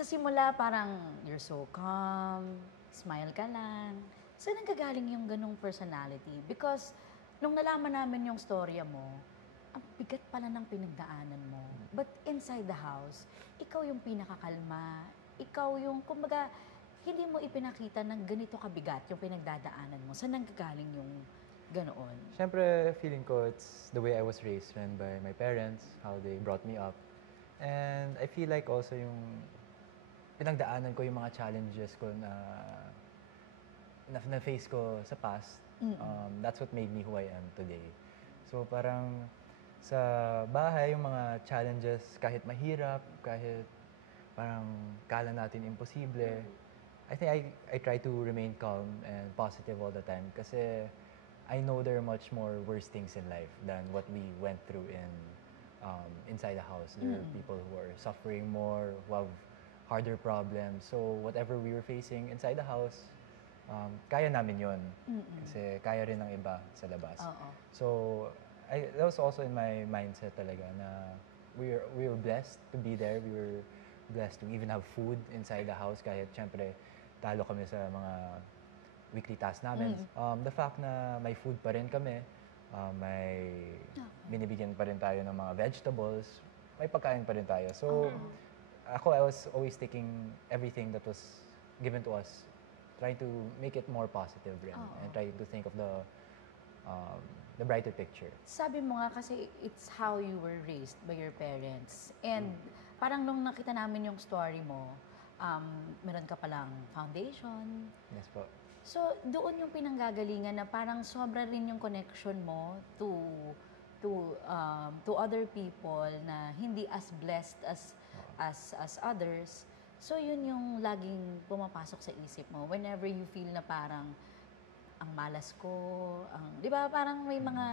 sa simula parang you're so calm, smile ka lang. Saan nanggagaling yung ganong personality? Because nung nalaman namin yung storya mo, ang bigat pala ng pinagdaanan mo. But inside the house, ikaw yung pinakakalma. Ikaw yung, kumbaga, hindi mo ipinakita na ganito kabigat yung pinagdadaanan mo. Saan nanggagaling yung ganoon? Siyempre, feeling ko it's the way I was raised and by my parents, how they brought me up. And I feel like also yung pinagdaanan ko yung mga challenges ko na face ko sa past. That's what made me who I am today. So parang sa bahay, yung mga challenges, kahit mahirap, kahit parang kala natin imposible, I think I try to remain calm and positive all the time kasi I know there are much more worse things in life than what we went through inside the house. There are people who are suffering more, who have harder problems. So whatever we were facing inside the house, kaya namin yun. Kasi kaya rin ng iba sa labas. So that was also in my mindset talaga na we were blessed to be there. We were blessed to even have food inside the house kahit syempre talo kami sa mga weekly tasks namin. The fact na may food pa rin kami, may binibigyan pa rin tayo ng mga vegetables, may pagkain pa rin tayo. So, ako, I was always taking everything that was given to us, trying to make it more positive rin, and trying to think of the brighter picture. Sabi mo nga kasi it's how you were raised by your parents. And parang nung nakita namin yung story mo, meron ka palang foundation. Yes po. So, doon yung pinanggagalingan na parang sobra rin yung connection mo to other people na hindi as blessed as others. So, yun yung laging pumapasok sa isip mo whenever you feel na parang ang malas ko, di ba parang may mga,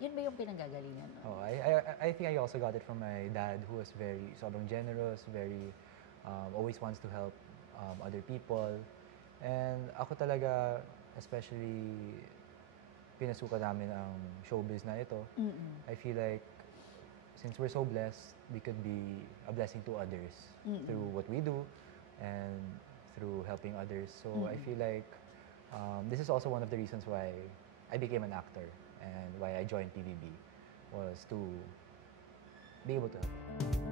yun ba yung pinanggagalingan? Oh, I think I also got it from my dad who was very sobrang generous, very always wants to help other people. And ako talaga, especially pinasukan namin ang showbiz na ito, I feel like since we're so blessed, we could be a blessing to others through what we do and through helping others. So I feel like this is also one of the reasons why I became an actor and why I joined PBB was to be able to help.